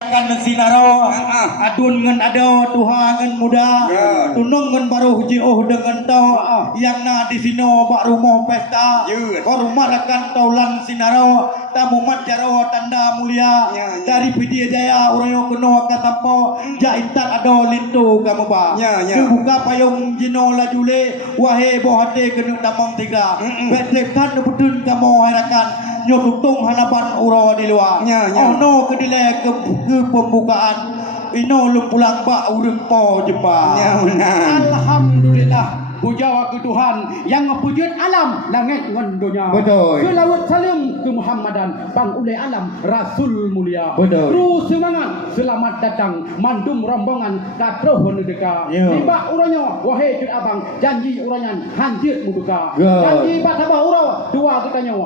kan sinaro adun ngan ado tuha ngan muda tunung ngan baru jioh dengan tau yang na di sino bak rumah pesta ko rumah rakan taulan sinaro tamu mat jaro tanda mulia dari Pidi Jaya urayo keno katampo jaintat ado lintu kamu ba buka payung jino lajule wahe bohate kenu tamang tiga betekan betun kamu harakan nyotutung hanapan uro di luar ono kedile ke pembukaan ino lu pulang bak urang po Jepang alhamdulillah puja ke Tuhan yang ngepujud alam langit ngan dunia. Betul. Ke laut salim ke Muhammadan bang ulai alam Rasul mulia. Betul. Terus semangat selamat datang mandum rombongan katruh nedeka. Tiba uranya wahai cut abang janji uranyan hanjir muduka. Janji bak tabah uro dua katanya.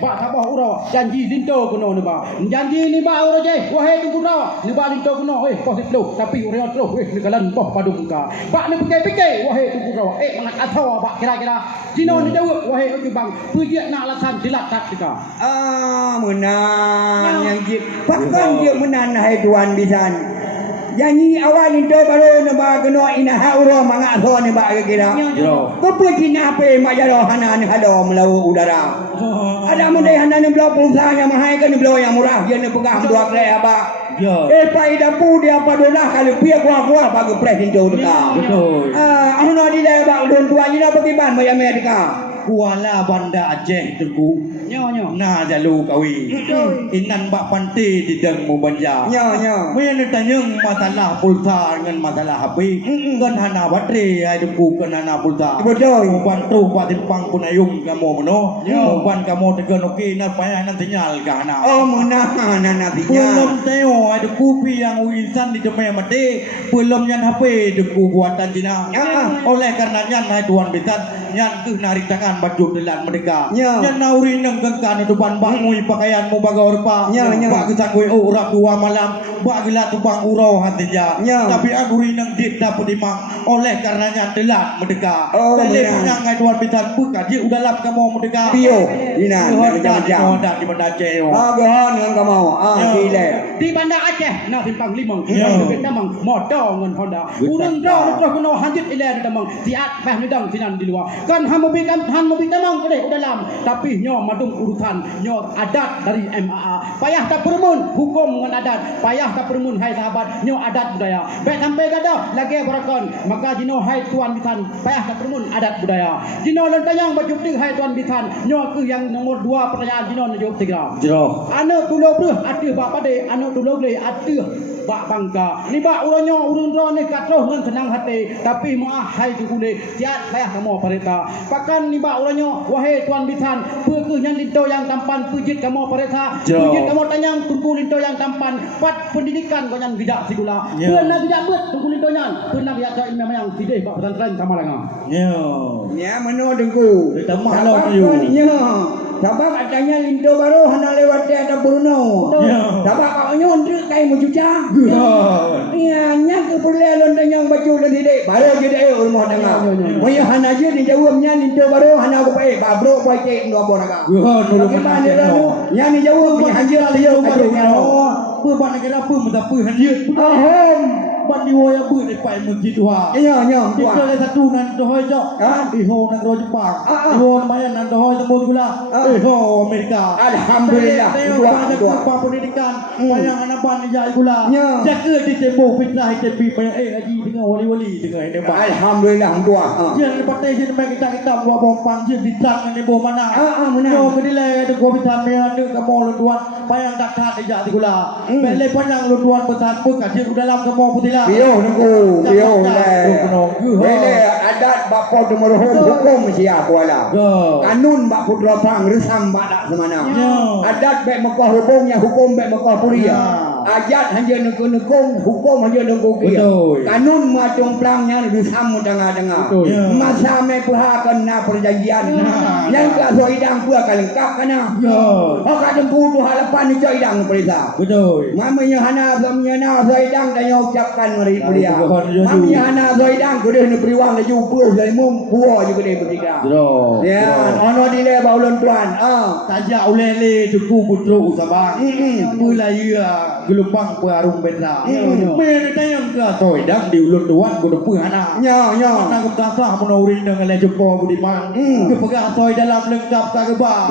Bak tabah uro janji linto kuno neba. Janji ni bak uro je wahai tunggu ni bak linto kuno positif tapi uranya terus nekalan poh padung ka. Bak ni pikir-pikir wahai tunggu mangat atau apa kira-kira Cina ni jawab wahai orang bang pujian nak alasan dilatak kita menang yang jip pakkan dia menang hai tuan bisan janji awal ni baru nama kena inah uro mangat so ni bak kira kepuji apa mak jaro hana ni hado melau udara ada mendai hana ni belau pulsanya mahai kan ni belau yang murah dia ni pegang dua kali apa pai dapu dia padolah kalau pia kuah-kuah bagi presiden jauh dekat. Betul. Ano di daerah bak don tuan ni apa tiban mai Amerika. Kuala Banda Aceh Teguh. Nyo. Nah jalu kawi. Inan bak pantai di deng mu banja. Nyo. Mai ni tanyang masalah pulsa dengan masalah HP. Kan hana baterai ai depu kan hana pulsa. Betul. Bantu buat timpang punayung kamu meno. Ban kamu tegan okey na payah nan sinyal ka hana. Oh menah nana sinyal. Belum teo ada kopi yang uisan di Jepang mati belum yang HP deku buatan Cina. Oleh karenanya naik tuan bisan yang ke narik tangan baju delan mereka. Yang nauri nang gengkan depan bangui pakaianmu baga rupa. Bak kesangui urap dua malam bak gila tubang uro hatinya. Tapi aku rinang dit dapat dimang oleh karenanya delan mereka. Boleh menang naik tuan bisan bukan dia udah lap kamu mereka. Pio dina jangan di Banda Aceh. Gohon dengan kamu. Gila. Di Banda Aceh nak simpang limang kita damang motor ngan Honda urang dah terus kena hanjit iler damang tiat fah nidang sinan di luar kan han mobil damang kede dalam tapi nyo madung urusan nyo adat dari MAA payah tak permun hukum ngan adat payah tak permun hai sahabat nyo adat budaya baik sampai gadah lagi berakon maka jino hai tuan bisan payah tak permun adat budaya jino lentayang baju ting hai tuan bisan nyo ke yang nomor 2 pertanyaan jino jawab segera anak tulo bruh ada bak pade anak tulo le ada bak bangka ni bak uranyo urun ni katro ngan senang hati tapi maah hai tu kule tiat payah kamu pareta pakan ni bak uranyo wahai tuan bisan peuh yang linto yang tampan pujit kamu pareta pujit kamu tanyang tunggu linto yang tampan pat pendidikan kau yang bidak sigula pernah bidak bet tunggu linto yang pernah bidak cak imam yang tideh bak pesantren sama langa nya meno dengku tamah lo tu Sabab adanya linto baru hana lewat dia ada Bruno. Sabab kau nyondrik kai mujuja. Iya nya ke perle lontan yang baju dan tidak baru jadi rumah tengah. Moya hana je ni jawabnya linto baru hana ko pai babro pai cek dua boraga. Bagaimana dia lalu? Nya ni jawab punya hanjir dia pu ban negara pu mata pu hanjir. Ban di waya pu ni pai mujid wa. Iya kita le satu nan dohoi jok. Iho nan ro Jepang. Iho mayan nan dohoi tembus gula. Iho Amerika. Alhamdulillah. Dua pendidikan bayang anak ban jai gula. Jaga di tembok fitnah tepi bayang haji dengan wali-wali dengan ini ba. Alhamdulillah dua. Jangan patai je mai kita buat bompang je di tang ni bo mana. Yo kedile de go bitan me ande kamu lutuan bayang dakhat dia di gula. Bele panjang lutuan besar pu kaje dalam kamu putila. Bio nunggu. Bio Bele adat bapa demerhum hukum sia kuala. Kanun bak putra pang resam bak dak semana. Adat baik Mekah hubungnya hukum baik Mekah puria. Ajat hanya nekung hukum hanya nekung dia. Kanun macam pelangnya resam tengah-tengah. Masa me puhakan na perjanjian. Yang ka soidang pu akan lengkap kana. Hak dempu tu halapan ni soidang perisa. Betul. Mamanya hana zamnya na soidang dan ucapkan mari puria. Mamanya hana soidang kudu ni priwang da jumpa dari mum puo juga dia bertiga. Ya, ono di le baulon tuan. Tajak ulele cukup putru sabang. Pulai ya gelupang pearung betra. Mereka yang katoi dak diulut tuan kudu puhana. Nya nya. Mana ketasah menaurin dengan lejepo budiman. Kepegah toy dalam lengkap kageba.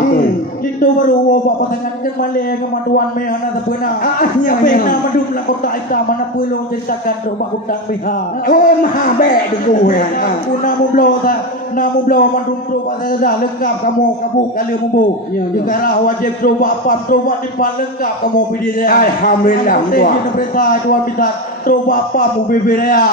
Itu baru bapak pasangan kan malay kemaduan mehana tapena. Nya Tapi nya. nama dum la kota ita mana pulung ceritakan robak utang meha. Oh maha be deku ya. Kuna mublo ta, namu blo mandum troba dah lengkap kamu kabu kali mumbu. Negara wajib troba apa troba di lengkap kamu pilih dia. Alhamdulillah Tua. Perintah dua minta troba apa mu beberea.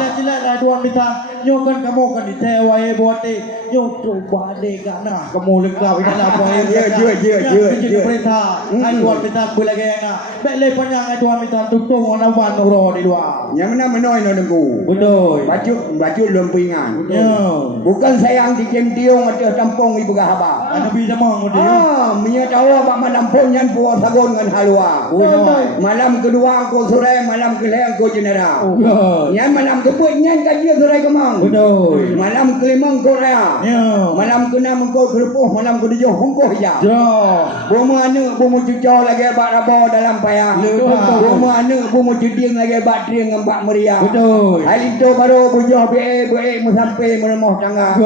Jelas-jelas dah dua minta nyokan kamu kan ditewa buat nyok troba de kana kamu lengkap dalam apa Ya. perintah. Ai dua minta boleh gaya. Bele panjang ai dua minta tutung ona wan ro di luar. Yang mana menoi no deku. Betul. Baju lempingan. Ya. Bukan sayang di kem tiung atau tampung ibu gahaba. Ada bida mang dia. Minyak tawa pak menampung yang puas sagon dengan halwa. Malam kedua aku sore, malam kelima aku jenera. Yang malam keput yang kaji sore kemang. Betul. Malam kelima Korea. Malam keenam engkau kerupuh, malam ketujuh engkau hijau. Bomo anu, bomo cucau lagi bak rabo dalam payang. Bomo anu, bomo cuding lagi bak triang ngembak meriah. Betul. Hari itu baru bujuh be sampai menemuh tangga.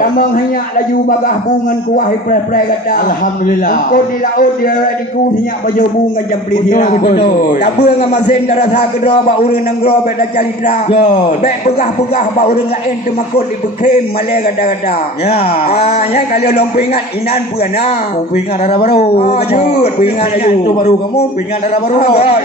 Tamang hanya laju bagah bungan kuah pre kata. Alhamdulillah. Engkau di laut dia di ku hanya baju bunga jam peli dia. Betul. Tak beung masen darasa kedua bak urang nang gro be dah calitra. Bek pegah-pegah bak urang lain tu makut di bekem male kata-kata. Ya. Ya kalau lompo ingat inan puana. Pingat darah baru. Jut, pingat aju. Itu baru kamu pingat darah baru.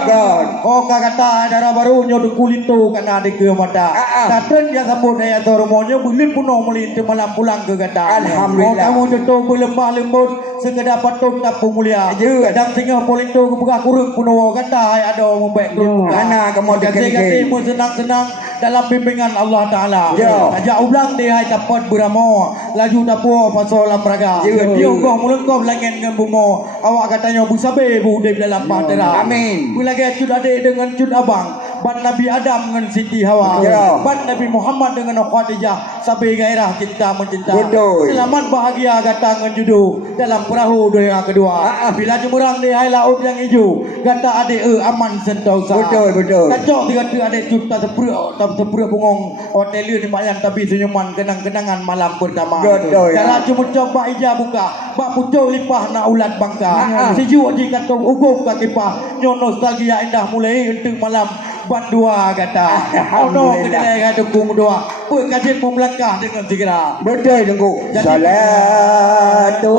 God. Oh kata darah baru nyodo kulit tu kena ada ke mata. Katan yang sambut daya toromonyo bulit puno melin malam pulang ke kata. Alhamdulillah. Oh kamu jodoh berlembah lembut sekedar patut kapung mulia. Kadang singa polinto kepegah kurung puno kata ada membek tu. Karena kamu Kasih mu senang-senang dalam bimbingan Allah Taala. Ajak ulang dia hai dapat beramo laju dapo pasal lampraga. Dia unggoh mulengkop langen dengan bumo. Awak katanya bu sabe bu de dalam bahtera. Amin. Bu lagi cut ade dengan cut abang. Ban Nabi Adam dengan Siti Hawa. Ban Nabi Muhammad dengan Khadijah. Sabe gairah kita mencinta. Betul. Selamat bahagia kata dengan judu dalam perahu yang kedua. Bila jemurang di hai laut yang hijau. Kata ade aman sentosa. Betul. Kacau tiga adik juta seprek bungong hotel ni mayan tapi senyuman kenang-kenangan malam pertama. Cara cuma coba ija buka, bak pucuk lipah nak ulat bangka. Sejuk je kata ugup kaki pah, nyo nostalgia indah mulai untuk malam bandua kata. Ono kedai kata kung dua, pun kajian melangkah dengan segera. Betul tunggu. Salatu